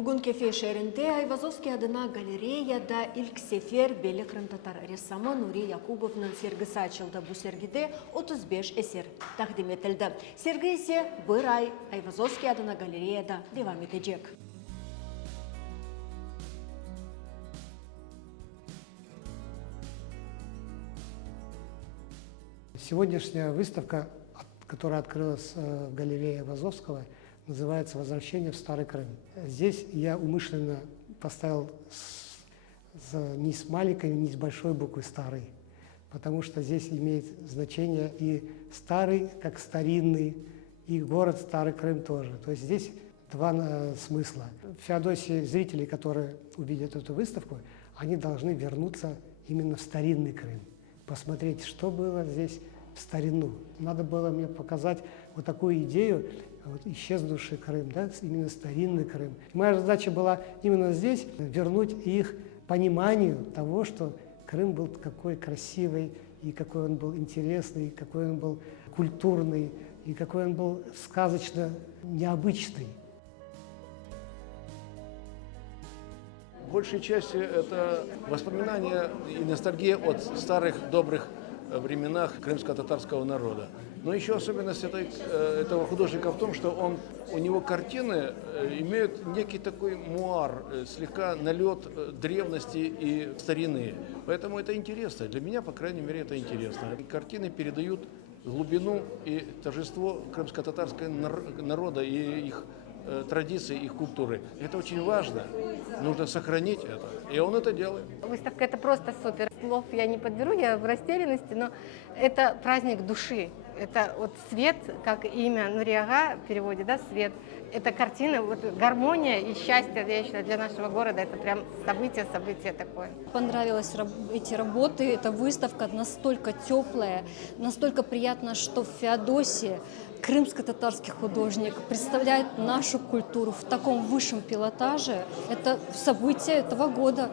Бүгін кефе шерінде Айвазовский адына галереяда ilk sefer белі қырымтатар рессамы Нури Якубовның сергісі açılды. Бұл сергіде 35 эсер тақдим етілді. Сергі есе бір ай Айвазовский адына галереяда девам етежек. Сегодняшняя выставка, которая открылась в галерее Айвазовского, называется «Возвращение в Старый Крым». Здесь я умышленно поставил не с маленькой, не с большой буквы «старый», потому что здесь имеет значение и старый, как старинный, и город Старый Крым тоже. То есть здесь два смысла. В Феодосии зрители, которые увидят эту выставку, они должны вернуться именно в старинный Крым, посмотреть, что было здесь в старину. Надо было мне показать вот такую идею, вот исчезнувший Крым, да, именно старинный Крым. Моя задача была именно здесь вернуть их пониманию того, что Крым был какой красивый, и какой он был интересный, и какой он был культурный, и какой он был сказочно необычный. В большей части это воспоминания и ностальгия от старых добрых временах крымско-татарского народа. Но еще особенность этого художника в том, что у него картины имеют некий такой муар, слегка налет древности и старины. Поэтому это интересно. Для меня, по крайней мере, это интересно. Картины передают глубину и торжество крымско-татарского народа и их традиции, их культуры. Это очень важно. Нужно сохранить это. И он это делает. Выставка — это просто супер. Слов я не подберу, я в растерянности, но это праздник души. Это вот свет, как имя Нуриага в переводе, да, свет. Это картина, вот гармония и счастье, я считаю, для нашего города. Это прям событие такое. Понравились эти работы, эта выставка настолько теплая, настолько приятно, что в Феодосии крымско-татарский художник представляет нашу культуру в таком высшем пилотаже. Это событие этого года.